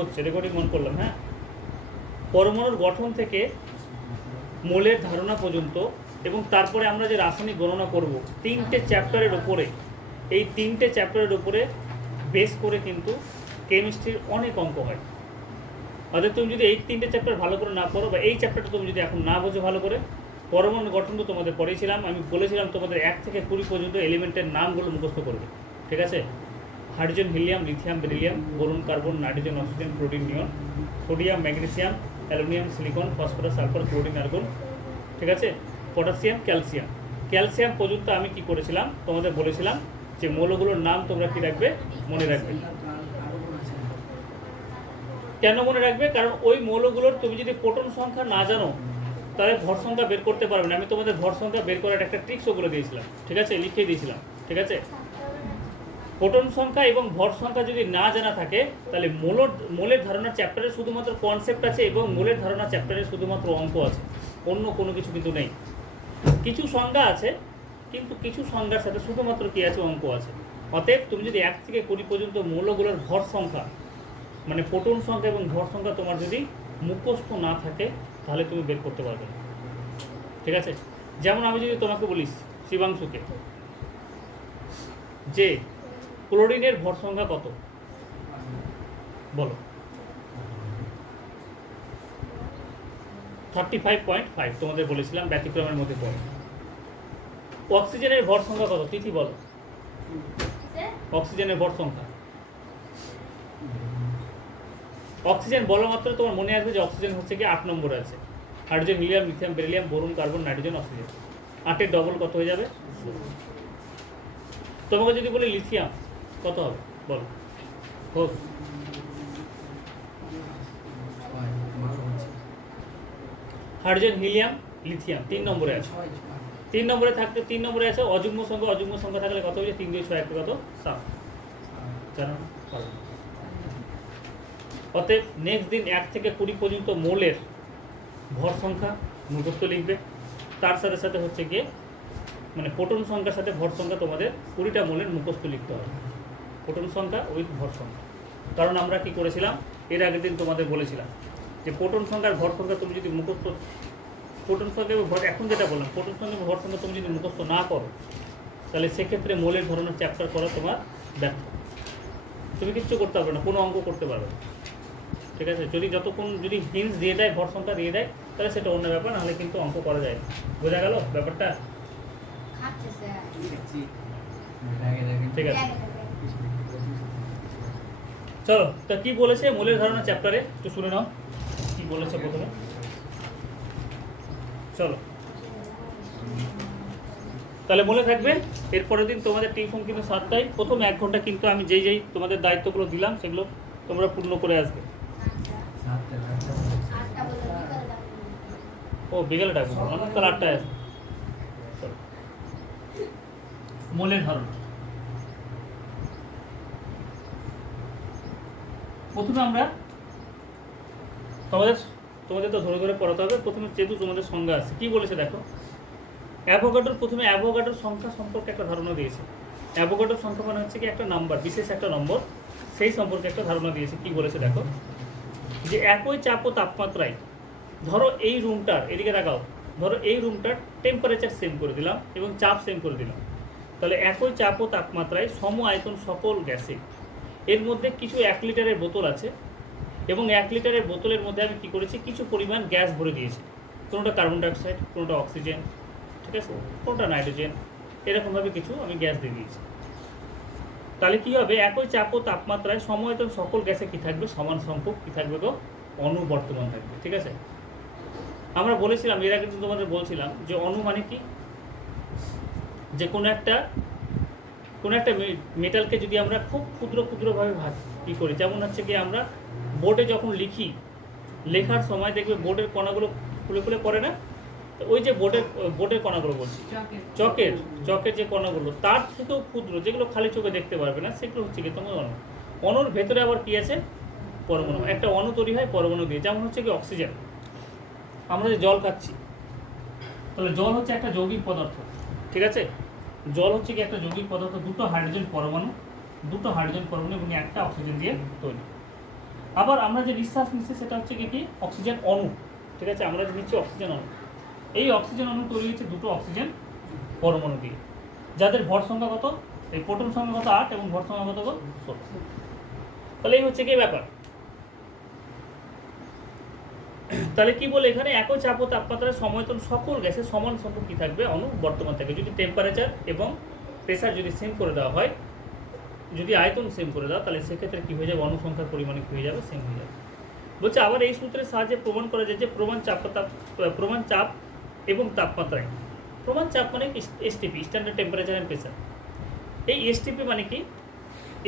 হচ্ছে, recording on করলাম। হ্যাঁ, পরমাণুর গঠন থেকে মোলের ধারণা পর্যন্ত এবং তারপরে আমরা যে রাসায়নিক গণনা করব, তিনটে চ্যাপ্টারের উপরে, এই তিনটে চ্যাপ্টারের উপরে বেস করে কিন্তু কেমিস্ট্রির অনেক অঙ্ক হয়। অর্থাৎ তুমি যদি এই তিনটে চ্যাপ্টার ভালো করে না পড়ো, বা এই চ্যাপ্টারটা তুমি যদি এখন না বোঝো ভালো করে, পরমাণু গঠন তো তোমাদের পড়েছিলাম, আমি বলেছিলাম তোমাদের 1 থেকে 20 পর্যন্ত এলিমেন্টের নামগুলো মুখস্থ করবে, ঠিক আছে? Hydrogen, helium, lithium, beryllium, boron, carbon, nitrogen, oxygen, protein, neon, sodium, magnesium, aluminium, silicon, phosphorus, sulphur, chlorine, argon, ঠিক আছে? Potassium, calcium. ক্যালসিয়াম পর্যন্ত আমি কি করেছিলাম, তোমাদের বলেছিলাম যে মৌলগুলোর নাম তোমরা কি রাখবে, মনে রাখবে। কেন মনে রাখবে? কারণ ওই মৌলগুলোর তুমি যদি প্রোটন সংখ্যা না জানো তাহলে ভর সংখ্যা বের করতে পারবে না। আমি তোমাদের ভর সংখ্যা বের করার একটা ট্রিক্সও বলে দিয়েছিলাম, ঠিক আছে? লিখে দিয়েছিলাম, ঠিক আছে? প্রোটন সংখ্যা এবং ভর সংখ্যা যদি না জানা থাকে তাহলে মোলের ধারণা চ্যাপ্টারে শুধুমাত্র কনসেপ্ট আছে এবং মোলের ধারণা চ্যাপ্টারে শুধুমাত্র অঙ্ক আছে, অন্য কোনো কিছু কিন্তু নেই। কিছু সংজ্ঞা আছে, কিন্তু কিছু সংজ্ঞার সাথে শুধুমাত্র কি আছে, অঙ্ক আছে। অতএব তুমি যদি 1 থেকে 20 পর্যন্ত মৌলগুলোর ভর সংখ্যা, মানে প্রোটন সংখ্যা এবং ভর সংখ্যা তোমার যদি মুখস্থ না থাকে তাহলে তুমি বের করতে পারবে না, ঠিক আছে? যেমন আমি যদি তোমাকে বলিস, শিবাংশুকে, যে ক্লোরিনের ভর সংখ্যা কত, বলো? 35.5 তোমাদের বলেছিলাম, ব্যতিক্রমের মধ্যে পড়ে। অক্সিজেনের ভর সংখ্যা কত, তিথি বলো? অক্সিজেনের ভর সংখ্যা, অক্সিজেন বলা মাত্র তোমার মনে আসবে যে অক্সিজেন হচ্ছে কি 8 নম্বরে আছে। Hydrogen, helium, lithium, beryllium, boron, carbon, nitrogen, oxygen. 8-এর ডবল কত হয়ে যাবে? তোমাকে যদি বলি লিথিয়াম কত হবে, বলো? হাইড্রোজেন, হিলিয়াম, লিথিয়াম 3 নম্বরে আছে। 3 নম্বরে থাকতে 3 নম্বরে আছে অযুগ্ম সংখ্যা থাকলে কত হয়েছে? 3 2 6 1 কত? 7। জানো? অতএব নেক্সট দিন 1 থেকে 20 পর্যন্ত মোলের ভর সংখ্যা মুখস্থ লিখবে। তার সাথে সাথে হচ্ছে গিয়ে মানে প্রোটন সংখ্যার সাথে ভর সংখ্যা তোমাদের 20টা মোলের মুখস্থ লিখতে হবে, প্রোটন সংখ্যা উইথ ভর সংখ্যা। কারণ আমরা কি করেছিলাম, এর আগের দিন তোমাদের বলেছিলাম যে প্রোটন সংখ্যার ভর সংখ্যা তুমি যদি মুখস্থ, প্রোটন সংখ্যা এবং ভর, এখন যেটা বললাম প্রোটন সংখ্যা এবং ভর সংখ্যা তুমি যদি মুখস্থ না করো তাহলে সেক্ষেত্রে মোলের ধরনের চ্যাপ্টার করা তোমার ব্যর্থ, তুমি কিচ্ছু করতে পারবে না, কোনো অঙ্ক করতে পারবে না, ঠিক আছে? যদি যতক্ষণ যদি হিন্টস দিয়ে দেয়, ভর সংখ্যা দিয়ে দেয়, তাহলে সেটা অন্য ব্যাপার, নাহলে কিন্তু অঙ্ক করা যায় না। বোঝা গেল ব্যাপারটা? ঠিক আছে, চলো। তা কি বলেছে মোলের ধারণা চ্যাপ্টারে, একটু শুনে নাও কি বলেছে প্রথমে। চলো তাহলে মনে থাকবে, এরপরের দিন তোমাদের টিউশন কিন্তু 7টায়। প্রথম 1 ঘন্টা কিন্তু আমি যেই তোমাদের দায়িত্বগুলো দিলাম সেগুলো তোমরা পূর্ণ করে আসবে। ও বিকেলে ডাকবো, তাহলে 8টায় আসবে। চলো, মোলের ধারণা। প্রথমে আমরা তোমাদের তো ধরে ধরে পড়াতে হবে। প্রথমে যেহেতু তোমাদের সংজ্ঞা আছে, কি বলেছে দেখো। অ্যাভোগাড্রোর প্রথমে অ্যাভোগাড্রোর সংখ্যা সম্পর্কে একটা ধারণা দিয়েছে। অ্যাভোগাড্রোর সংখ্যা মানে হচ্ছে কি একটা নাম্বার, বিশেষ একটা নম্বর, সেই সম্পর্কে একটা ধারণা দিয়েছে। কি বলেছে দেখো, যে একই চাপ ও তাপমাত্রায়, ধরো এই রুমটার, এদিকে দেখাও, ধরো এই রুমটার টেম্পারেচার সেম করে দিলাম এবং চাপ সেম করে দিলাম, তাহলে একই চাপ ও তাপমাত্রায় সম আয়তন সকল গ্যাসে, এর মধ্যে কিছু 1 লিটারের বোতল আছে এবং 1 লিটারের বোতলের মধ্যে আমি কী করেছি, কিছু পরিমাণ গ্যাস ভরে দিয়েছি। কোনোটা কার্বন ডাইঅক্সাইড, কোনোটা অক্সিজেন, ঠিক আছে, কোনোটা নাইট্রোজেন, এরকমভাবে কিছু আমি গ্যাস দিয়ে দিয়েছি। তাহলে কী হবে, একই চাপ ও তাপমাত্রায় সম আয়তন সকল গ্যাসে কী থাকবে, সমান সংখ্যক কী থাকবে গো, অণু বর্তমান থাকবে, ঠিক আছে? আমরা বলেছিলাম এর আগে তোমাদের বলছিলাম যে অণু মানে কি, যে কোনো একটা মেটালকে যদি আমরা খুব ক্ষুদ্রভাবে কী করি, যেমন হচ্ছে কি আমরা বোর্ডে যখন লিখি, লেখার সময় দেখবে বোর্ডের কণাগুলো খুলে পড়ে না, তো ওই যে বোর্ডের কণাগুলো বলছি, চকের যে কণাগুলো তার থেকেও ক্ষুদ্র, যেগুলো খালি চোখে দেখতে পারবে না, সেগুলো হচ্ছে কি তোমার অণু। অণুর ভেতরে আবার কী আছে, পরমাণু। একটা অণু তৈরি হয় পরমাণু দিয়ে, যেমন হচ্ছে কি অক্সিজেন। আমরা যে জল খাচ্ছি, তাহলে জল হচ্ছে একটা যৌগিক পদার্থ, ঠিক আছে? জল হচ্ছে কি একটা যৌগিক পদার্থ, দুটো হাইড্রোজেন পরমাণু এবং একটা অক্সিজেন দিয়ে তৈরি। আবার আমরা যে নিঃশ্বাস নিচ্ছি সেটা হচ্ছে কি অক্সিজেন অণু, ঠিক আছে, আমরা যে নিচ্ছি অক্সিজেন অণু। এই অক্সিজেন অণু তৈরি হচ্ছে দুটো অক্সিজেন পরমাণু দিয়ে, যাদের ভর সংখ্যা কত, এই প্রোটন সংখ্যা কত 8 এবং ভর সংখ্যা কত 16। তাহলে এই হচ্ছে কি ব্যাপার। তাহলে কি বলে এখানে একই চাপ ও তাপমাত্রায় সময়তন সকল গ্যাসে সমান সংখ্যক কি থাকবে অণু বর্তমান থাকে। যদি টেম্পারেচার এবং প্রেসার যদি সেম করে দেওয়া হয়, যদি আয়তন সেম করে দাও, তাহলে সেক্ষেত্রে কী হয়ে যাবে, অণু সংখ্যার পরিমাণে কী হয়ে যাবে, সেম হয়ে যাবে। বলছে আবার এই সূত্রের সাহায্যে প্রমাণ করা যায় যে প্রমাণ চাপ এবং তাপমাত্রায়, প্রমাণ চাপ মানে STP, standard temperature and pressure. এই এসটিপি মানে কি,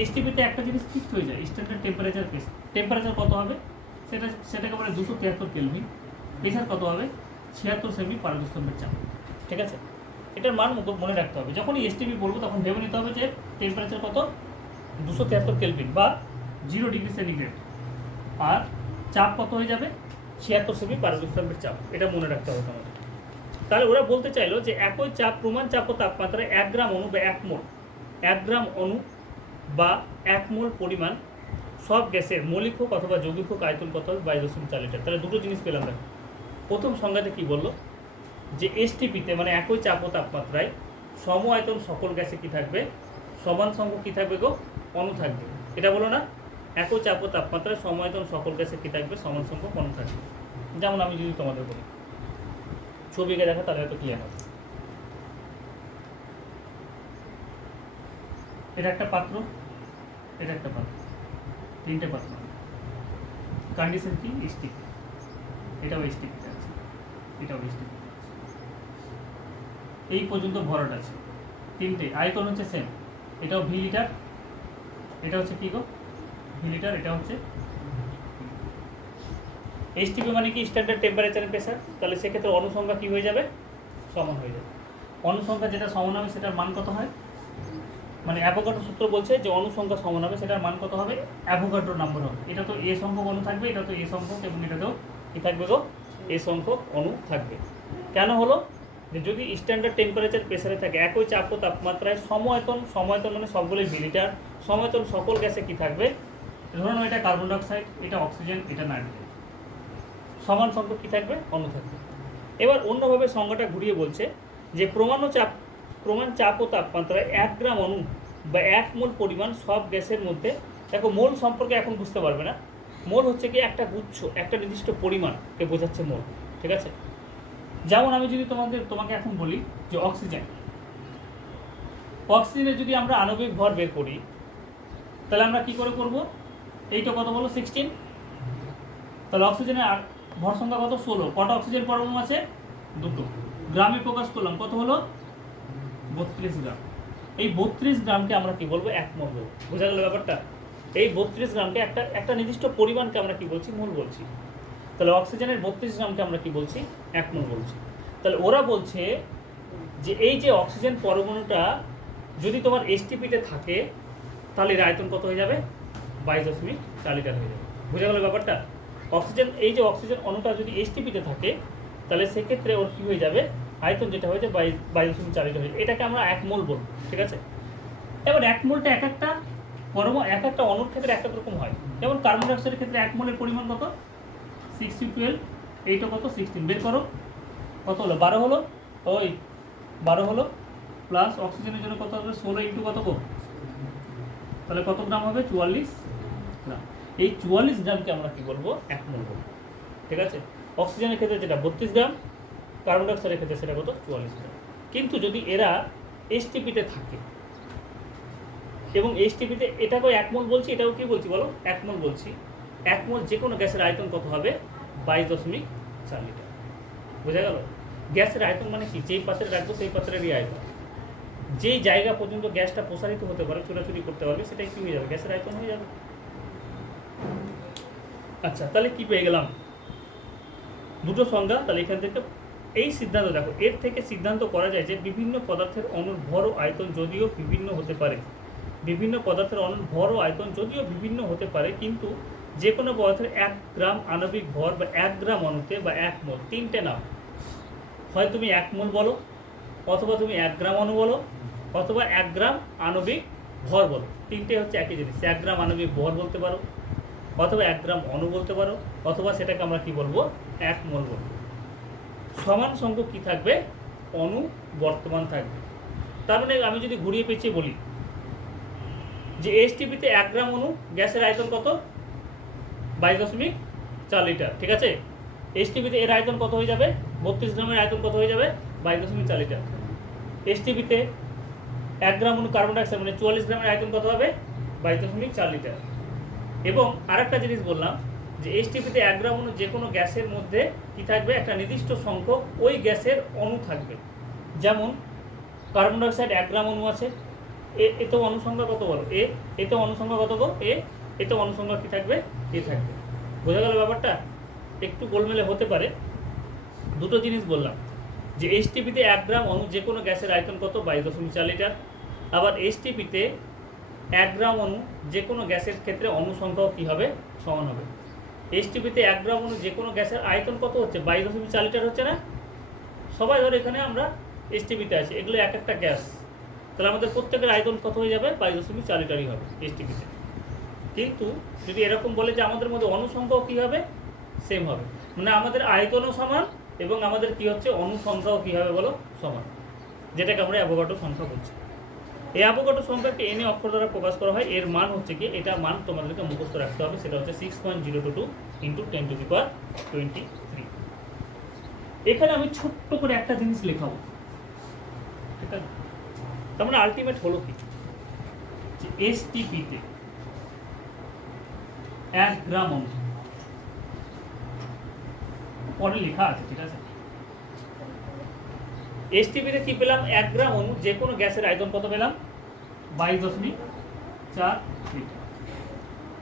এসটিপিতে একটা জিনিস ফিক্সড হয়ে যায়, স্ট্যান্ডার্ড টেম্পারেচার প্রেসার। টেম্পারেচার কত হবে সেটাকে বলে 273 কেলভিন, প্রেসার কত হবে 76 সেমি পারদস্তম্ভের চাপ, ঠিক আছে। এটার মান মনে রাখতে হবে। যখন এসটিপি বলবো তখন ভেবে নিতে হবে যে টেম্পারেচার কত 273 কেলভিন বা 0 ডিগ্রি সেন্টিগ্রেড, আর চাপ কত হয়ে যাবে 76 সেমি পারদস্তম্ভের চাপ, এটা মনে রাখতে হবে তোমাদের। তাহলে ওরা বলতে চাইলো যে একই চাপ, প্রমাণ চাপ ও তাপমাত্রায় 1 গ্রাম অণু বা 1 গ্রাম অণু বা 1 মোল পরিমাণ সব গ্যাসের মৌলিক হোক অথবা যৌগিক হোক আয়তন কত হবে 22.4 লিটার। তাহলে দুটো জিনিস পেলাম দেখো। প্রথম সংজ্ঞাতে কি বললো যে এসটিপিতে মানে একই চাপ ও তাপমাত্রায় সম আয়তন সকল গ্যাসে কি থাকবে, সমান সংখ্যক কি থাকবে গো, অণু থাকবে। এটা বলো না, একই চাপ ও তাপমাত্রায় সম আয়তন সকল গ্যাসে কি থাকবে, সমান সংখ্যক অণু থাকবে। যেমন আমি যদি তোমাদের বলি, ছবিকে দেখা তাহলে হয়তো ক্লিয়ার হবে। এটা একটা পাত্র, এটা একটা পাত্র, তিনটে পাত্র। কন্ডিশন কি, এসটিপি, এটাও এসটিপি আছে, এটাও এসটিপি আছে, এই পর্যন্ত ভরাট আছে তিনটে। আয়তন হচ্ছে সেম, এটাও ভি লিটার, এটা হচ্ছে কি গো ভি লিটার, এটা হচ্ছে এসটিপি মানে কি স্ট্যান্ডার্ড টেম্পারেচার এন্ড প্রেসার। তাহলে সেক্ষেত্রে অনুসংখ্যা কী হয়ে যাবে, সমান হয়ে যাবে। অনুসংখ্যা যেটা সমান হবে সেটার মান কত হয়, মানে অ্যাভোগাড্রো সূত্র বলছে যে অনুসংখ্যা সমান হবে সেটার মান কত হবে, অ্যাভোগাড্রো নাম্বার হবে। এটা তো এ সংখ্যক অণু থাকবে, এটা তো এ সংখ্যক, এবং এটাতেও কী থাকবে গো, এ সংখ্যক অণু থাকবে। কেন হলো, যে যদি স্ট্যান্ডার্ড টেম্পারেচার প্রেসারে থাকে একই চাপ ও তাপমাত্রায় সমায়তন মানে সবগুলো মিলিটার, সমায়তন সকল গ্যাসে কি থাকবে, ধরুন এটা কার্বন ডাইঅক্সাইড, এটা অক্সিজেন, এটা নাইট্রোজেন, সমান সংখ্যক কী থাকবে, অণু থাকবে। এবার অন্যভাবে সংজ্ঞাটা ঘুরিয়ে বলছে যে প্রমাণ চাপ ও তাপমাত্রায় 1 গ্রাম অণু বা 1 মোল পরিমাণ সব গ্যাসের মধ্যে, দেখো মোল সম্পর্কে এখন বুঝতে পারবে না, মোল হচ্ছে কি একটা গুচ্ছ, একটা নির্দিষ্ট পরিমাণকে বোঝাচ্ছে মোল, ঠিক আছে। যেমন আমি যদি তোমাকে এখন বলি যে অক্সিজেনের যদি আমরা আণবিক ভর বের করি, তাহলে আমরা কি করে করব, এইটা কত বলো 16, তাহলে অক্সিজেনের ভর সংখ্যা কত 16, কটা অক্সিজেন পরমাণু আছে, দুটো, গ্রামে প্রকাশ করলাম কত হলো 32 গ্রাম। এই 32 গ্রামকে আমরা কি বলবো, 1 মোল বলবো। বোঝা গেল ব্যাপারটা। এই 32 গ্রামকে একটা নির্দিষ্ট পরিমাণকে আমরা কি বলছি, মোল বলছি। তাহলে অক্সিজেনের 32 গ্রামকে আমরা কি বলছি, 1 মোল বলছি। তাহলে ওরা বলছে যে এই যে অক্সিজেন পরমাণুটা যদি তোমার এসটিপিতে থাকে, তাহলে এর আয়তন কত হয়ে যাবে, 22.4 লিটার হয়ে যাবে। বোঝা গেল ব্যাপারটা। অক্সিজেন, এই যে অক্সিজেন অণুটা যদি এসটিপিতে থাকে, তাহলে সেক্ষেত্রে ওর কী হয়ে যাবে, আয়তন যেটা হয়েছে 22.4 লিটার হয়ে যাবে। এটাকে আমরা 1 মোল বলব, ঠিক আছে। এবার 1 মোলটা এক একটা অণুর ক্ষেত্রে এক এক রকম হয়। যেমন কার্বন ডাইঅক্সাইডের ক্ষেত্রে 1 মোলের পরিমাণ কত, 612, এইটা কত 16, বের করো কত হলো, 12 হলো, ওই 12 হলো, প্লাস অক্সিজেনের জন্য কত হবে 16 ইন্টু কত গো, তাহলে কত গ্রাম হবে 44 গ্রাম। এই 44 গ্রামকে আমরা কি বলবো, 1 মোল বলবো, ঠিক আছে। অক্সিজেনের ক্ষেত্রে যেটা 32 গ্রাম, কার্বন ডাইঅক্সাইডের ক্ষেত্রে সেটা কত 44 গ্রাম। কিন্তু যদি এরা এসটিপিতে থাকে, এবং এসটিপিতে এটাকেও 1 মোল বলছি, এটাও কি বলছি বলো, 1 মোল বলছি। 1 মোল যে কোনো গ্যাসের আয়তন কত হবে, 22.4 লিটার। বোঝা গেল। গ্যাসের আয়তন মানে কি, যেই পাত্রে রাখবো সেই পাত্রেরই আয়তন, যেই জায়গা পর্যন্ত গ্যাসটা প্রসারিত হতে পারে, ছোটাছুটি করতে পারবে, সেটাই কি হয়ে যাবে, গ্যাসের আয়তন হয়ে যাবে। আচ্ছা, তাহলে কি পেয়ে গেলাম, দুটো সংজ্ঞা। তাহলে এখান থেকে এই সিদ্ধান্ত দেখো, এর থেকে সিদ্ধান্ত করা যায় যে বিভিন্ন পদার্থের অণুর ভর ও আয়তন যদিও বিভিন্ন হতে পারে, কিন্তু যে কোনো পদার্থের 1 গ্রাম আণবিক ভর বা 1 গ্রাম অণুতে বা 1 মোল, তিনটে নাম, হয় তুমি 1 মোল বলো, অথবা তুমি 1 গ্রাম অণু বলো, অথবা 1 গ্রাম আণবিক ভর বলো, তিনটে হচ্ছে একই জিনিস। 1 গ্রাম আণবিক ভর বলতে পারো, অথবা 1 গ্রাম অণু বলতে পারো, অথবা সেটাকে আমরা কি বলবো, 1 মোল বলবো। সমান সংখ্যক কি থাকবে, অণু বর্তমান থাকবে। তার মানে আমি যদি ঘুরিয়ে পেঁচিয়ে বলি যে এসটিপিতে 1 গ্রাম অণু, গ্যাসের আয়তন কত, 22.4 লিটার, ঠিক আছে। এসটিপিতে এর আয়তন কত হয়ে যাবে, 32 গ্রামের আয়তন কত হয়ে যাবে, 22.4 লিটার। এসটিপিতে 1 গ্রাম অণু কার্বন ডাইঅক্সাইড মানে 44 গ্রামের আয়তন কত হবে, 22.4 লিটার। এবং আরেকটা জিনিস বললাম যে এসটিপিতে 1 গ্রাম অণু যে কোনো গ্যাসের মধ্যে কি থাকবে, একটা নির্দিষ্ট সংখ্যক ওই গ্যাসের অণু থাকবে। যেমন কার্বন ডাইঅক্সাইড 1 গ্রাম অণু আছে, এতে অনুসংখ্যা কত বলো, এতে অনুসংখ্যা কত গো, এতে অনুসংখ্যা কি থাকবে, এ থাকবে। বোঝা গেল ব্যাপারটা? একটু গোলমেলে হতে পারে। দুটো জিনিস বললাম যে এসটিপিতে 1 গ্রাম অণু যে কোনো গ্যাসের আয়তন কত, 22.4 লিটার। আবার এসটিপিতে 1 গ্রাম অণু যে কোনো গ্যাসের ক্ষেত্রে অনুসংখ্যাও কী হবে, সমান হবে। এসটিপিতে 1 গ্রাম অণু যে কোনো গ্যাসের আয়তন কত হচ্ছে, 22.4 লিটার হচ্ছে না। সবাই ধর এখানে আমরা এসটিপিতে আছি, এগুলো এক একটা গ্যাস, তাহলে আমাদের প্রত্যেকের আয়তন কত হয়ে যাবে, 22.4 লিটারই হবে এসটিপিতে। কিন্তু যদি এরকম বলে যে আমাদের মধ্যে অনুসংখ্যাও কী হবে, সেম হবে, মানে আমাদের আয়তনও সমান এবং আমাদের কি হচ্ছে, অনুসংখ্যাও কী হবে বলো, সমান, যেটাকে আমরা অ্যাভোগাড্রো সংখ্যা বলছি। এই অ্যাভোগাড্রো সংখ্যাকে এনে অক্ষর দ্বারা প্রকাশ করা হয়। এর মান হচ্ছে কি, এটা মান তোমাদেরকে মুখস্থ রাখতে হবে, সেটা হচ্ছে 6.022 × 10⁻23। এখানে আমি ছোট্ট করে একটা জিনিস লেখাবো, ঠিক আছে। তার মানে আলটিমেট হলো কি, যে এসটিপিতে 1 গ্রাম অণু, পরে লেখা আছে, ঠিক আছে। এসটিপিতে কি পেলাম, 1 গ্রাম অণু যে কোনো গ্যাসের আয়তন কত পেলাম, 22.4 লিটার।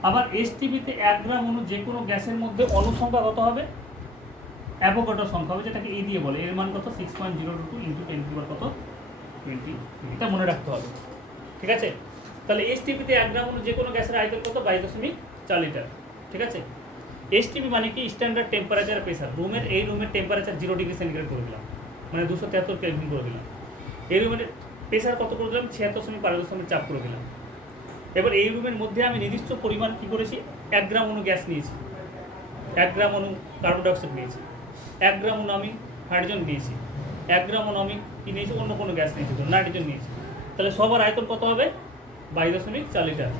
আবার এসটিপিতে 1 গ্রাম অণু যে কোনো গ্যাসের মধ্যে অনুসংখ্যা কত হবে, অ্যাভোগাড্রো সংখ্যা হবে, যেটাকে এ দিয়ে বলে। এর মান কত, 6.022 × 10⁻23। এটা মনে রাখতে হবে, ঠিক আছে। তাহলে এসটিপিতে 1 গ্রাম অণু যে কোনো গ্যাসের আয়তন কত, 22.4 লিটার, ঠিক আছে। এসটিপি মানে কি, স্ট্যান্ডার্ড টেম্পারেচার প্রেসার। এই রুমের টেম্পারেচার 0 ডিগ্রি সেন্টিগ্রেড করে দিলাম, মানে 273 কেলভিন করে দিলাম। এই রুমের প্রেসার কত করে দিলাম, 76.5 চাপ করে দিলাম। এবার এই রুমের মধ্যে আমি নির্দিষ্ট পরিমাণ কী করেছি, 1 গ্রাম অণু গ্যাস নিয়েছি, 1 গ্রাম অণু কার্বন ডাইঅক্সাইড নিয়েছি, 1 গ্রাম অণু আমি হাইড্রোজেন নিয়েছি, 1 গ্রাম অণু আমি কী নিয়েছি, অন্য কোনো গ্যাস নিয়েছি, নাইট্রোজেন নিয়েছি। তাহলে সবার আয়তন কত হবে, 22.4 লিটার।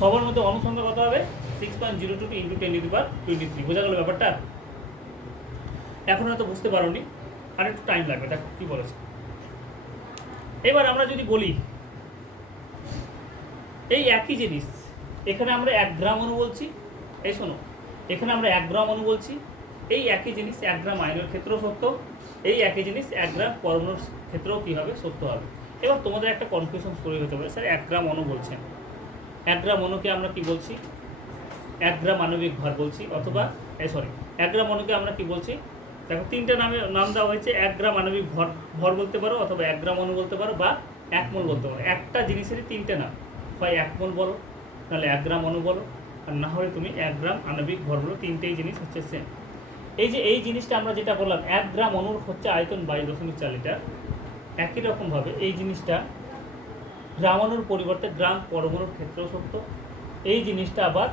সবার মধ্যে অনুসংখ্যা কত হবে, 6.022 × 10⁻23। বোঝা গেল ব্যাপারটা? এখন হয়তো বুঝতে পারোনি, আর একটু টাইম লাগবে, দেখো কী বলেছে। এবার আমরা যদি বলি এই একই জিনিস, এখানে আমরা 1 গ্রাম অণু বলছি, এই শোনো, এখানে আমরা 1 গ্রাম অণু বলছি, এই একই জিনিস 1 গ্রাম আয়নের ক্ষেত্রেও সত্য, এই একই জিনিস 1 গ্রাম পরমাণুর ক্ষেত্রেও কী হবে, সত্য হবে। এবার তোমাদের একটা কনফিউশন শুরু হতে পারে, স্যার 1 গ্রাম অণু বলছেন, 1 গ্রাম অণুকে আমরা কি বলছি, 1 গ্রাম আণবিক ভর বলছি, অথবা 1 গ্রাম অণুকে আমরা কি বলছি, দেখো 3টে নাম দেওয়া হয়েছে। 1 গ্রাম আণবিক ভর বলতে পারো, অথবা 1 গ্রাম অণু বলতে পারো, বা 1 মোল বলতে পারো। একটা জিনিসেরই 3টে নাম, হয় 1 মোল বলো, নাহলে 1 গ্রাম অণু বলো, আর না হলে তুমি 1 গ্রাম আণবিক ভর বলো। 3টেই জিনিস হচ্ছে সেম। এই যে এই জিনিসটা আমরা যেটা বললাম, 1 গ্রাম অণুর হচ্ছে আয়তন 22.4 লিটার। একই রকমভাবে এই জিনিসটা গ্রাম অণুর পরিবর্তে গ্রাম পরমাণুর ক্ষেত্রেও সত্য। এই জিনিসটা আবার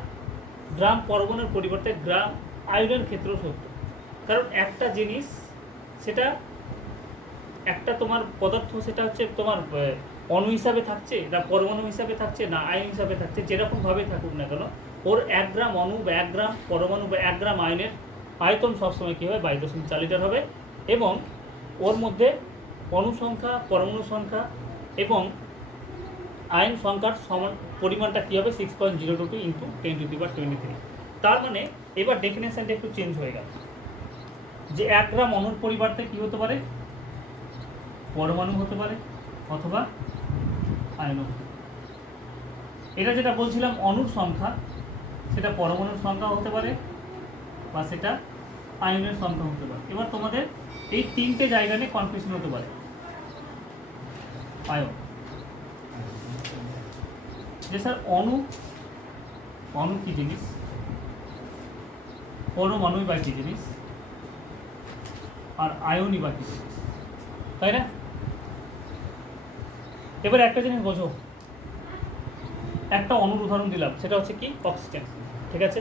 গ্রাম পরমাণুর পরিবর্তে গ্রাম আয়নের ক্ষেত্রেও সত্য। কারণ একটা জিনিস, সেটা একটা তোমার পদার্থ, সেটা হচ্ছে তোমার অণু হিসাবে থাকছে, না পরমাণু হিসাবে থাকছে, না আয়ন হিসাবে থাকছে, যেরকমভাবে থাকুক না কেন, ওর 1 গ্রাম অণু বা 1 গ্রাম পরমাণু বা 1 গ্রাম আয়নের আয়তন সবসময় কী হবে, 22.4 লিটার হবে। এবং ওর মধ্যে অণু সংখ্যা, পরমাণু সংখ্যা এবং আয়ন সংখ্যার সমান পরিমাণটা কী হবে, 6.022 × 10⁻23। তার মানে এবার ডেফিনেশনটা একটু চেঞ্জ হয়ে গেল, যে 1 গ্রাম অণুর পরিবর্তে কী হতে পারে, পরমাণু হতে পারে, অথবা আয়ন হতে পারে। এটা যেটা বলছিলাম অণুর সংখ্যা, সেটা পরমাণুর সংখ্যা হতে পারে, বা সেটা আয়নের সংখ্যা হতে পারে। এবার তোমাদের এই 3টে জায়গা নিয়ে কনফিউশন হতে পারে। আয়ন, যে স্যার অণু কী জিনিস, পরমাণুই বা কী জিনিস, আর আয়নই বা কী জিনিস, তাই না? এবার একটা জিনিস বোঝো, একটা অণুর উদাহরণ দিলাম, সেটা হচ্ছে কি, অক্সিজেন, ঠিক আছে।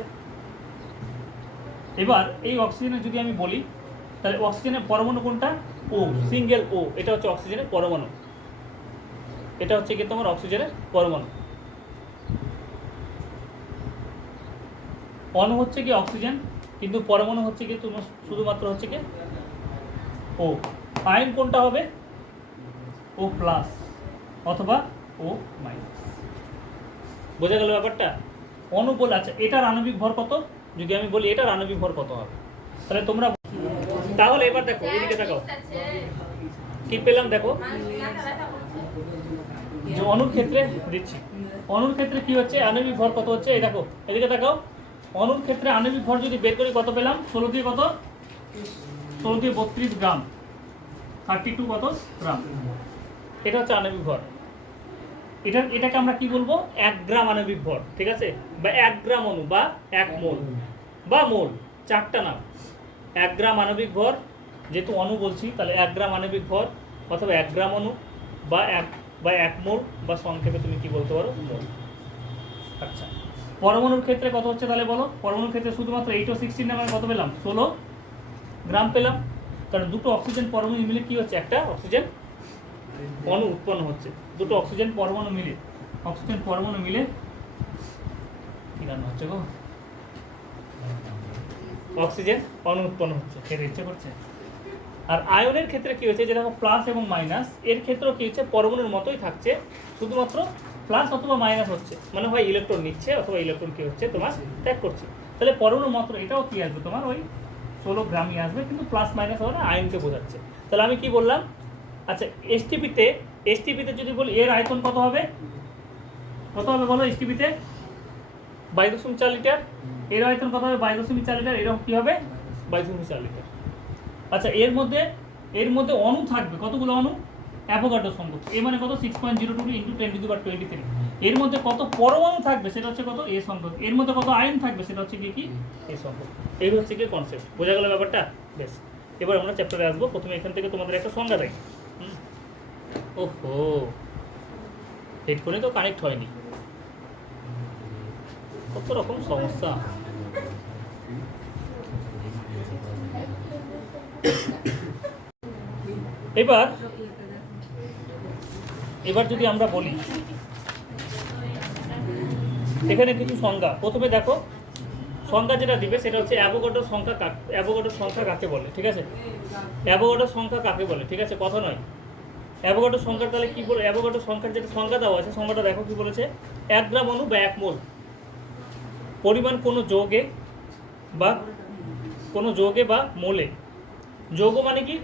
এবার এই অক্সিজেনের যদি আমি বলি, তাহলে অক্সিজেনের পরমাণু কোনটা? ও, সিঙ্গেল ও, এটা হচ্ছে অক্সিজেনের পরমাণু। এটা হচ্ছে কি তোমার অক্সিজেনের পরমাণু। অণু হচ্ছে কি অক্সিজেন, কিন্তু পরমাণু হচ্ছে কি তোমার শুধুমাত্র হচ্ছে কি ও। আয়ন কোনটা হবে? ও প্লাস অথবা ও মাইনাস। বোঝা গেল ব্যাপারটা? অণু বলে, আচ্ছা এটার আণবিক ভর কত? যদি আমি বলি এটার আণবিক ভর কত হবে, তাহলে তোমরা, তাহলে এবার দেখো এদিকে তাকাও, কি পেলাম দেখো, যে অণুর ক্ষেত্রে দিচ্ছি, অণুর ক্ষেত্রে কি হচ্ছে, আণবিক ভর কত হচ্ছে, এই দেখো এদিকে তাকাও। অণুর ক্ষেত্রে আণবিক ভর যদি বের করি কত পেলাম? 16 দিয়ে কত? 16 দিয়ে 32 গ্রাম, 32 কত গ্রাম। এটা হচ্ছে আণবিক ভর। এটাকে আমরা কি বলবো? 1 গ্রাম আণবিক ভর, ঠিক আছে, বা 1 গ্রাম অণু বা 1 মোল বা মোল, চারটা নাম। 1 গ্রাম আণবিক ভর, যেহেতু অণু বলছি তাহলে 1 গ্রাম আণবিক ভর, অথবা 1 গ্রাম অণু বা 1 মোল, বা সংক্ষেপে তুমি কি বলতে পারো? মোল। আচ্ছা, পরমাণুর ক্ষেত্রে কত হচ্ছে তাহলে বলো? পরমাণুর ক্ষেত্রে শুধুমাত্র 8 ও 16 নামে কত পেলাম? 16 গ্রাম পেলাম। কারণ দুটো অক্সিজেন পরমাণু মিলে কি হচ্ছে? একটা অক্সিজেন অণু উৎপন্ন হচ্ছে। দুটো অক্সিজেন পরমাণু মিলে, অক্সিজেন পরমাণু মিলে কি রান্না হচ্ছে গো? অক্সিজেন অণু উৎপন্ন হচ্ছে, খেতে ইচ্ছে করছে। আর আয়নের ক্ষেত্রে কি হচ্ছে, যে দেখো প্লাস এবং মাইনাস, এর ক্ষেত্রেও কি হচ্ছে, পরমাণুর মতোই থাকছে, শুধুমাত্র প্লাস অথবা মাইনাস হচ্ছে, মানে হয় ইলেকট্রন নিচ্ছে অথবা ইলেকট্রন কি হচ্ছে তোমার ত্যাগ করছে। তাহলে পরমাণুর মাত্র এটাও কি আসবে তোমার? ওই 16 গ্রামই আসবে, কিন্তু প্লাস মাইনাস হবে না, আয়নকে বোঝাচ্ছে। তাহলে আমি কি বললাম? আচ্ছা, এসটিপিতে যদি বলি এর আয়তন কত হবে? কত হবে বলো? এসটিপিতে 22.4 লিটার। এর আয়তন কত হবে? 22.4 লিটার। এরকম কি হবে? 22.4 লিটার। আচ্ছা, এর মধ্যে অণু থাকবে কতগুলো অণু? অ্যাভোগাড্রো সংখ্যক। এ মানে কত? 6.02 ইন্টু 10⁻23। এর মধ্যে কত পরমাণু থাকবে সেটা হচ্ছে কত? এ সংখ্যক। এর মধ্যে কত আয়ন থাকবে সেটা হচ্ছে কি এ সংখ্যক। এই হচ্ছে কি কনসেপ্ট। বোঝা গেল ব্যাপারটা? বেশ, এবার আমরা চ্যাপ্টারে আসবো। প্রথমে এখান থেকে তোমাদের একটা সংজ্ঞা দেয়। ওহো, হেডফোনে তো কানেক্ট হয়নি, কত রকম সমস্যা। এবার যদি আমরা বলি এখানে কিছু সংজ্ঞা। প্রথমে দেখো সংজ্ঞা যেটা দিবে সেটা হচ্ছে অ্যাভোগাড্রোর সংখ্যা কাকে বলে, ঠিক আছে? অ্যাভোগাড্রোর সংখ্যা কাকে বলে, ঠিক আছে, কথা নয়। অ্যাভোগাড্রোর সংখ্যা তাহলে কি বলে? অ্যাভোগাড্রোর সংখ্যার যেটা সংজ্ঞা দেওয়া আছে, সংজ্ঞাটা দেখো কি বলেছে। 1 গ্রাম অণু বা 1 মোল পরিমাণ কোনো যৌগে বা মোলে। যৌগ মানে কি?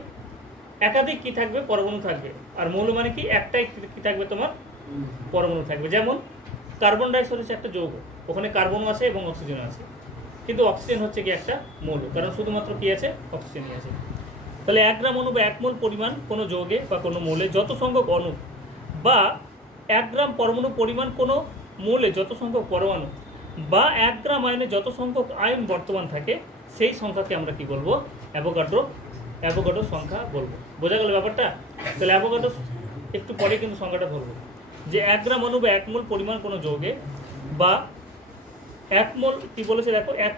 একাধিক কি থাকবে? পরমাণু থাকবে। আর মৌল মানে কি? একটাই কি থাকবে তোমার? পরমাণু থাকবে। যেমন কার্বন ডাইঅক্সাইড হচ্ছে একটা যৌগ, ওখানে কার্বনও আছে এবং অক্সিজেন আছে, কিন্তু অক্সিজেন হচ্ছে কি একটা মৌল, কারণ শুধুমাত্র কি আছে? অক্সিজেনই আছে। তাহলে 1 গ্রাম অণু বা 1 মোল পরিমাণ কোনো যৌগে বা কোনো মৌলে যত সংখ্যক অণু, বা 1 গ্রাম পরমাণু পরিমাণ কোনো মৌলে যত সংখ্যক পরমাণু, বা 1 গ্রাম আয়নে যত সংখ্যক আয়ন বর্তমান থাকে, সেই সংখ্যাকে আমরা কি বলবো? অ্যাভোগাড্রো সংখ্যা বলবো। বোঝা গেল ব্যাপারটা? তাহলে অ্যাভোগাড্রো একটু পরে কিন্তু সংখ্যাটা বলবো, যে 1 গ্রাম অণু বা 1 মোল পরিমাণ কোনো যৌগে, বা 1 মোল কি বলেছে দেখো, 1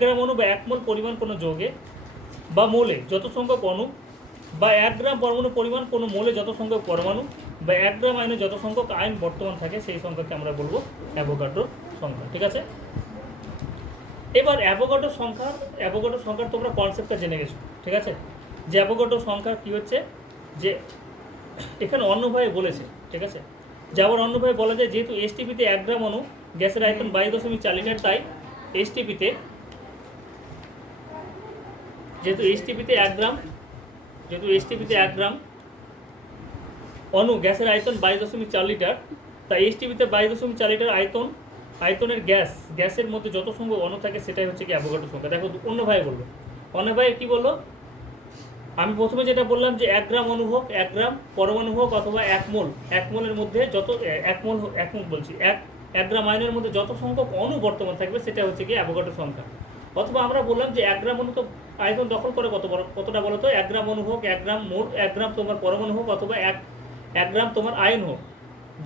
গ্রাম অণু বা 1 মোল পরিমাণ কোনো যৌগে বা মোলে যত সংখ্যক অণু, বা 1 গ্রাম পরমাণু পরিমাণ কোনো মোলে যত সংখ্যক পরমাণু, বা 1 গ্রাম আয়নে যত সংখ্যক আয়ন বর্তমান থাকে, সেই সংখ্যাকে আমরা বলবো অ্যাভোগাড্রো সংখ্যা, ঠিক আছে? এবার অ্যাভোগাড্রো সংখ্যার তোমরা কনসেপ্টটা জেনে গেছো, ঠিক আছে? যে অ্যাভোগাড্রো সংখ্যা কি হচ্ছে, যে এখানে অন্যভাবে বলেছে, ঠিক আছে? যে আবার অন্যভাবে বলা যায়, যেহেতু এসটিপিতে 1 গ্রাম অণু, গ্যাসের আয়তন 22.4 লিটার, তাই এসটিপিতে যেহেতু এসটিপিতে 1 গ্রাম অণু, গ্যাসের আয়তন 22.4 লিটার, তাই এসটিপিতে 22.4 লিটার আয়তনের গ্যাসের মধ্যে যত সংখ্যক অণু থাকে সেটাই হচ্ছে কি অ্যাভোগাড্রো সংখ্যা। দেখো অন্যভাবে বললো, অন্যভাবে কি বললো? আমি প্রথমে যেটা বললাম যে 1 গ্রাম অণু হোক, 1 গ্রাম পরমাণু হোক, অথবা 1 মোলের মধ্যে যত 1 মোল বলছি, 1 গ্রাম আয়নের মধ্যে যত সংখ্যক অণু বর্তমান থাকবে সেটা হচ্ছে কি অ্যাভোগাড্রো সংখ্যা। অথবা আমরা বললাম যে 1 গ্রাম অণু তো আয়তন দখল করে কতটা বলো তো? 1 গ্রাম অণু হোক, 1 গ্রাম তোমার পরমাণু হোক, অথবা 1 গ্রাম তোমার আয়ন হোক,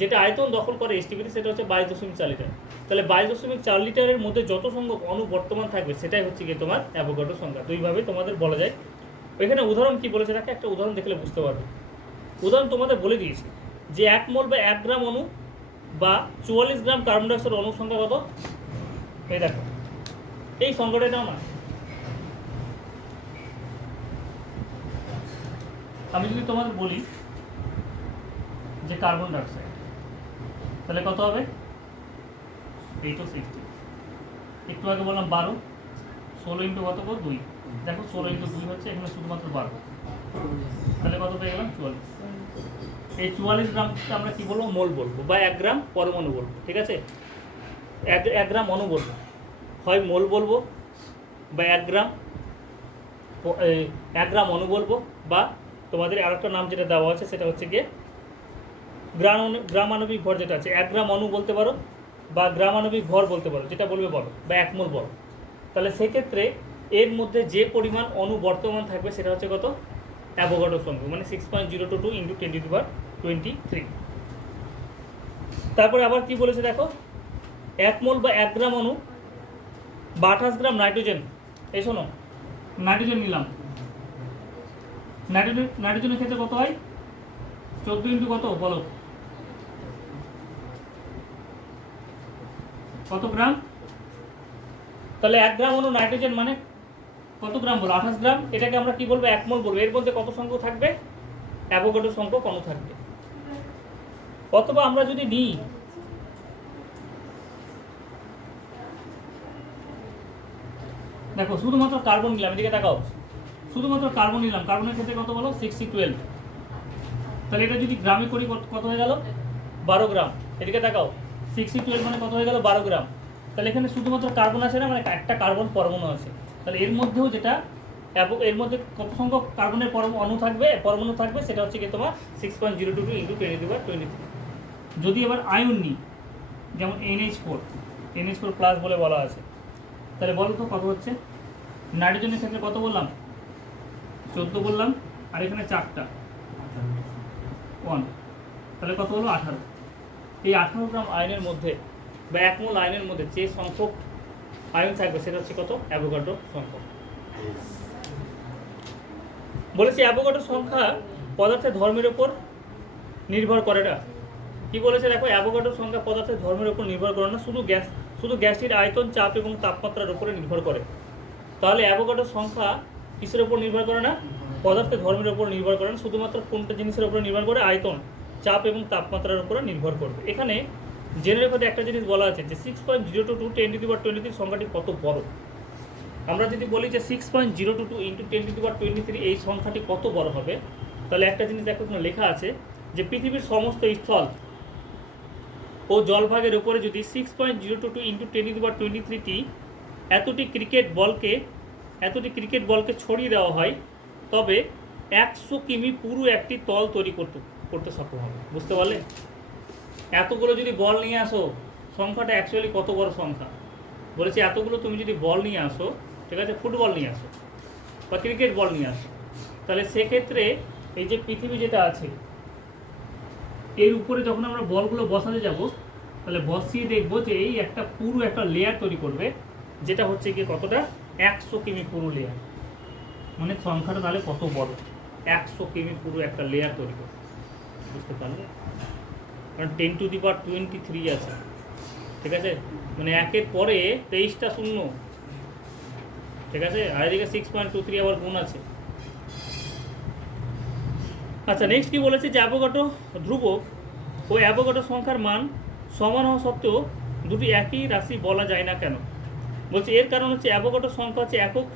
যেটা আয়তন দখল করে এসটিপিটি সেটা হচ্ছে 22.4 লিটার। তাহলে 22.4 লিটারের মধ্যে যত সংখ্যক অণু বর্তমান থাকবে সেটাই হচ্ছে গিয়ে তোমার অ্যাভোগাড্রো সংখ্যা। দুইভাবে তোমাদের বলা যায়। এখানে উদাহরণ কি বলেছে দেখো, একটা উদাহরণ দেখলে বুঝতে পারবে। উদাহরণ তোমাদের বলে দিয়েছি যে 1 মোল বা 1 গ্রাম অণু বা 44 গ্রাম কার্বন ডাইঅক্সাইড অণুর সংখ্যা কত, এই দেখো এই সংখ্যাটা নাও না। আমি যদি তোমাদের বলি যে কার্বন ডাইঅক্সাইড, তাহলে কত হবে 860। একটু আগে বললাম 12, 16 ইন্টু কত কত 2, দেখো 16 ইন্টু 2 হচ্ছে এখানে শুধুমাত্র 12, তাহলে কত পেয়ে গেলাম 44। এই 44 গ্রামকে আমরা কি বলবো, মোল বলবো বা 1 গ্রাম পরমাণু বলবো, ঠিক আছে। 1 গ্রাম অণু বলবো, হয় মোল বলবো বা 1 গ্রাম অণু বলবো, বা তোমাদের আরেকটা নাম যেটা দেওয়া আছে সেটা হচ্ছে গিয়ে গ্রামাণবিক ভর যেটা আছে, 1 গ্রাম অণু বলতে পারো বা গ্রামাণবিক ভর বলতে পারো, যেটা বলবে বলো, বা 1 মোল বলো। তাহলে সেক্ষেত্রে এর মধ্যে যে পরিমাণ অণু বর্তমান থাকবে সেটা হচ্ছে কত, অ্যাভোগাড্রো সংখ্যা, মানে 6.022 ইন্টু 10⁻23। তারপরে আবার কি বলেছে দেখো, 1 মোল বা 1 গ্রাম অণু বা 28 গ্রাম নাইট্রোজেন। এই শোনো, নাইট্রোজেন নিলাম, নাইট্রোজেনের ক্ষেত্রে কত হয় 14 ইন্টু কত বলো, কত গ্রাম। তাহলে 1 গ্রাম অণু নাইট্রোজেন মানে কত গ্রাম বলো, 28 গ্রাম। এটাকে আমরা কি বলবো, 1 মোল বলবো। এর মধ্যে কত সংখ্যক থাকবে, অ্যাভোগাড্রো সংখ্যক অণু থাকবে। অথবা আমরা যদি নিই দেখো শুধুমাত্র কার্বন নিলাম, এদিকে তাকাও, শুধুমাত্র কার্বন নিলাম, কার্বনের ক্ষেত্রে কত বলো 6012। তাহলে এটা যদি গ্রামে করি কত হয়ে গেল 12 গ্রাম। এদিকে তাকাও 6012 মানে কত হয়ে গেল 12 গ্রাম। তাহলে এখানে শুধুমাত্র কার্বন আছে না, মানে একটা কার্বন পরমাণু আছে। তাহলে এর মধ্যেও যেটা এর মধ্যে কত সংখ্যক কার্বনের পরমাণু থাকবে সেটা হচ্ছে কি তোমার 6.022 ইন্টু 10⁻23। যদি এবার আয়ন নিই, যেমন NH4 প্লাস বলে বলা আছে, তাহলে বলো তো কত হচ্ছে। নাইট্রোজেনের ক্ষেত্রে কত বললাম 14 বললাম, আর এখানে 4টা 1, তাহলে কত হলো 18। এই 18 গ্রাম আয়নের মধ্যে বা 1 মোল আয়নের মধ্যে যে সংখ্যক আয়ন থাকবে সেটা হচ্ছে কত, অ্যাভোগাড্রো সংখ্যক। বলেছি অ্যাভোগাড্রো সংখ্যা পদার্থের ধর্মের উপর নির্ভর করে না। কি বলেছে দেখো, অ্যাভোগাড্রো সংখ্যা পদার্থের ধর্মের উপর নির্ভর করে না, শুধু গ্যাসটির আয়তন, চাপ এবং তাপমাত্রার উপরে নির্ভর করে। তাহলে অ্যাভোগাড্রো সংখ্যা কিসের উপর নির্ভর করে না, পদার্থের ধর্মের উপর নির্ভর করে না, শুধুমাত্র কোনটা জিনিসের উপর নির্ভর করে, আয়তন, চাপ এবং তাপমাত্রার উপরে নির্ভর করবে। এখানে জেনে রেখে একটা জিনিস বলা আছে যে 6.022 10⁻23 সংখ্যাটি কত বড়। আমরা যদি বলি যে 6.022 ইন্টু 10⁻23 এই সংখ্যাটি কত বড় হবে, তাহলে একটা জিনিস দেখো এখানে লেখা আছে যে পৃথিবীর সমস্ত স্থল ও জলভাগের উপরে যদি 6.022 ইন্টু 10⁻23টি এতটি ক্রিকেট বলকে ছড়িয়ে দেওয়া হয়, তবে 100 কিমি পুরো একটি তল তৈরি করতে সক্ষম হবে। বুঝতে পারলে, এতগুলো যদি বল নিয়ে আসো, সংখ্যাটা অ্যাকচুয়ালি কত বড় সংখ্যা। বলেছি এতগুলো তুমি যদি বল নিয়ে আসো, ঠিক আছে, ফুটবল নিয়ে আসো বা ক্রিকেট বল নিয়ে আসো, তাহলে সেক্ষেত্রে এই যে পৃথিবী যেটা আছে এর উপরে যখন আমরা বলগুলো বসাতে যাব, তাহলে বসিয়ে দেখবো যে এই পুরো একটা লেয়ার তৈরি করবে, যেটা হচ্ছে কি কতটা 100 কিমি পুরো লেয়ার। মানে সংখ্যাটা তাহলে কত বড়, 100 কিমি পুরো একটা লেয়ার তৈরি করবে। বুঝতে পারলে, কারণ 10⁻23 আছে, ঠিক আছে, মানে 1-এর পরে 23টা শূন্য, ঠিক আছে, আর এদিকে 6.23 আবার গুণ আছে। আচ্ছা, নেক্সট কি বলেছে যে অ্যাভোগাড্রো ধ্রুবক ও অ্যাভোগাড্রো সংখ্যার মান সমান হওয়া সত্ত্বেও দুটি একই রাশি বলা যায় না কেন। বলছে এর কারণ হচ্ছে অ্যাভোগাড্রো সংখ্যা হচ্ছে একক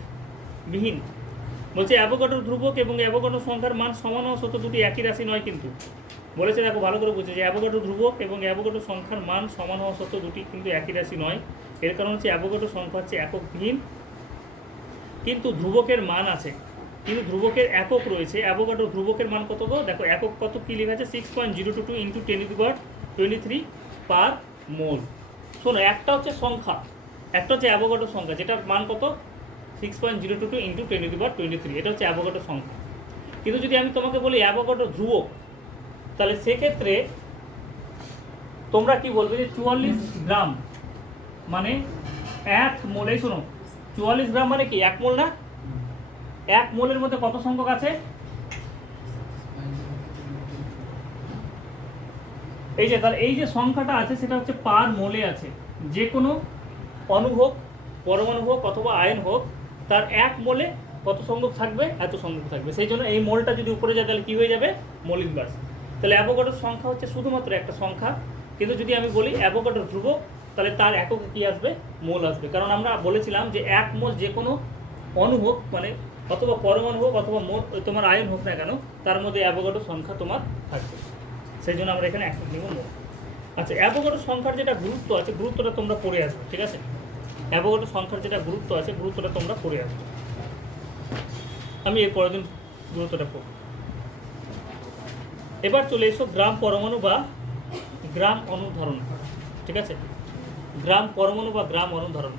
বিহীন। বলছে অ্যাভোগাড্রো ধ্রুবক এবং অ্যাভোগাড্রো সংখ্যার মান সমান হওয়া সত্ত্বেও দুটি একই রাশি নয় কিন্তু। বলেছে দেখো ভালো করে বুঝছে যে অ্যাভোগাড্রো ধ্রুবক এবং অ্যাভোগাড্রো সংখ্যার মান সমান হওয়া সত্ত্বেও দুটি কিন্তু একই রাশি নয়। এর কারণ হচ্ছে অ্যাভোগাড্রো সংখ্যা হচ্ছে একক বিহীন, কিন্তু ধ্রুবকের মান আছে, কিন্তু ধ্রুবকের একক রয়েছে। অ্যাভোগাড্রো ধ্রুবকের মান কত গো, দেখো একক কত কী লেখা আছে 6.022 ইন্টু 10⁻23 পার মোল। শোনো, একটা হচ্ছে সংখ্যা, একটা হচ্ছে অ্যাভোগাড্রো সংখ্যা, যেটার মান কত 6.022 ইন্টু 10⁻23, এটা হচ্ছে অ্যাভোগাড্রো সংখ্যা। কিন্তু যদি আমি তোমাকে বলি অ্যাভোগাড্রো ধ্রুবক, তাহলে সেক্ষেত্রে তোমরা কি বলবে যে 44 গ্রাম মানে 1 মোল। এই শোনো, 44 গ্রাম মানে কি 1 মোল না? 1 মোলের মধ্যে কত সংখ্যক আছে? এই যে, তাহলে এই যে সংখ্যাটা আছে সেটা হচ্ছে পার মোলে আছে। যে কোনো অণু হোক, পরমাণু হোক অথবা আয়ন হোক, তার 1 মোলে কত সংখ্যক থাকবে? এত সংখ্যক থাকবে। সেই জন্য এই মোলটা যদি উপরে যায় তাহলে কী হয়ে যাবে? মৌলিক ব্যাস। তাহলে অ্যাভোগাড্রোর সংখ্যা হচ্ছে শুধুমাত্র একটা সংখ্যা, কিন্তু যদি আমি বলি অ্যাভোগাড্রো ধ্রুবক, তাহলে তার এককে কী আসবে? মোল আসবে। কারণ আমরা বলেছিলাম যে 1 মোল যে কোনো অণু হোক, মানে অথবা পরমাণু হোক অথবা তোমার আয়ন হোক না কেন, তার মধ্যে অ্যাভোগাড্রো সংখ্যা তোমার থাকবে। সেই জন্য আমরা এখানে একক নিব মোল। আচ্ছা, অ্যাভোগাড্রো সংখ্যার যেটা গুরুত্ব আছে, গুরুত্বটা তোমরা পড়ে আসবে, ঠিক আছে? অ্যাভোগাড্রো সংখ্যার যেটা গুরুত্ব আছে, গুরুত্বটা তোমরা পড়ে আসবে। আমি এর পরের দিন গুরুত্বটা পড়ব। এবার চলে এসো গ্রাম পরমাণু বা গ্রাম অণু ধারণ, ঠিক আছে? গ্রাম পরমাণু বা গ্রাম অণু ধারণ।